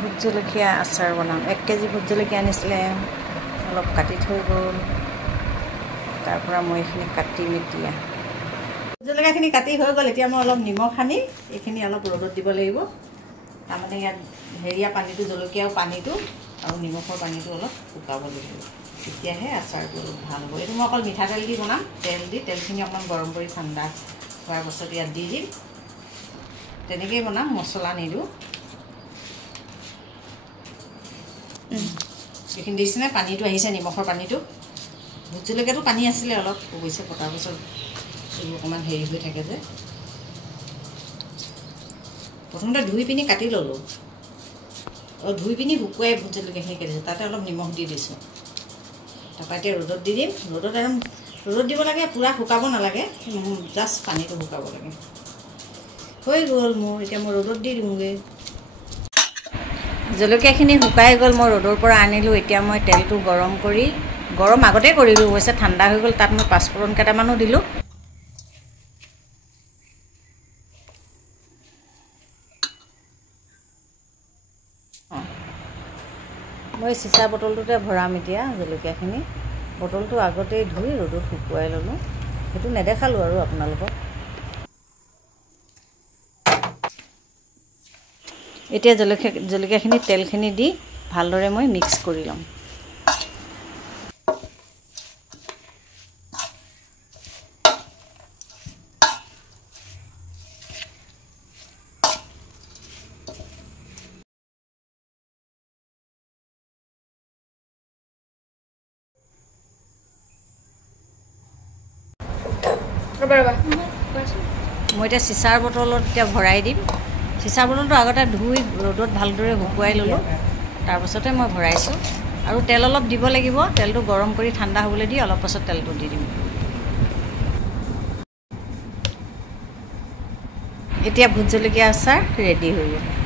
vote জলকীয়া আচাৰ বনাম 1 কেজি ভোট জলকীয়া আনিছিলে অলপ কাটি থৈ গ'ল তাৰ পৰা মই এইখিনি কাটিম এতিয়া ভোট জলকীয়াখিনি কাটি হৈ গ'ল এতিয়া মই অলপ নিমখ সানি এইখিনি অলপ ৰ'দত দিব লাগিব তাৰমানে ইয়াত হেৰিয়া পানীটো জলকীয়াও পানীটো আৰু নিমখৰ পানীটো অলপ শুকাব লাগিব তেতিয়াহে আচাৰটো অলপ ভাল হ'ব এইটো মই অকল মিঠাতেল দি বনাম তেলখিনি অকণমান গৰম কৰি ঠাণ্ডা হোৱাৰ পাছত ইয়াত দি দিম তেনেকেই বনাম মছলা নিদিওঁ এইখিনি দিছেনে পানীটো আহিছে নিমখৰ পানীটো ভোট জলকীয়াটো পানী আছিলে অলপ অৱশ্যে পতাৰ পাছত অকণমান হেৰি হৈ থাকে যে প্ৰথমতে ধুই পিনি কাটি ল'লোঁ ধুই পিনি শুকুৱাই ভোট জলকীয়াখিনি কাটিছোঁ তাতে অলপ নিমখ দি দিছোঁ তাৰপৰা এতিয়া ৰ'দত দি দিম ৰ'দত দিব লাগে পূৰা শুকাব নালাগে জাষ্ট পানীটো শুকাব লাগে হৈ গ'ল মোৰ এতিয়া মই ৰ'দত দি দিওঁগৈ জলকীয়াখিনি শুকাই গ'ল মই ৰ'দৰ পৰা আনিলোঁ এতিয়া মই তেলটো গৰম আগতে কৰিলোঁ অৱশ্যে ঠাণ্ডা হৈ গ'ল তাত মই পাঁচফোৰণ কেইটামানো দিলোঁ মই চিচা বটলটোতে ভৰাম এতিয়া জলকীয়াখিনি বটলটো আগতেই ধুই ৰ'দত শুকুৱাই ল'লোঁ সেইটো নেদেখালোঁ আৰু আপোনালোকক এতিয়া জলকীয়াখিনি তেলখিনি দি ভালদৰে মই মিক্স কৰি ল'ম মই এতিয়া চিচাৰ বটলত এতিয়া ভৰাই দিম চিচাৰ বটলটো আগতে ধুই ৰ'দত ভালদৰে শুকুৱাই ল'লোঁ তাৰপাছতে মই ভৰাইছোঁ আৰু তেল অলপ দিব লাগিব তেলটো গৰম কৰি ঠাণ্ডা হ'বলৈ দি অলপ পাছত তেলটো দি দিম এতিয়া ভোট জলকীয়া আচাৰ ৰেডি হৈ গ'ল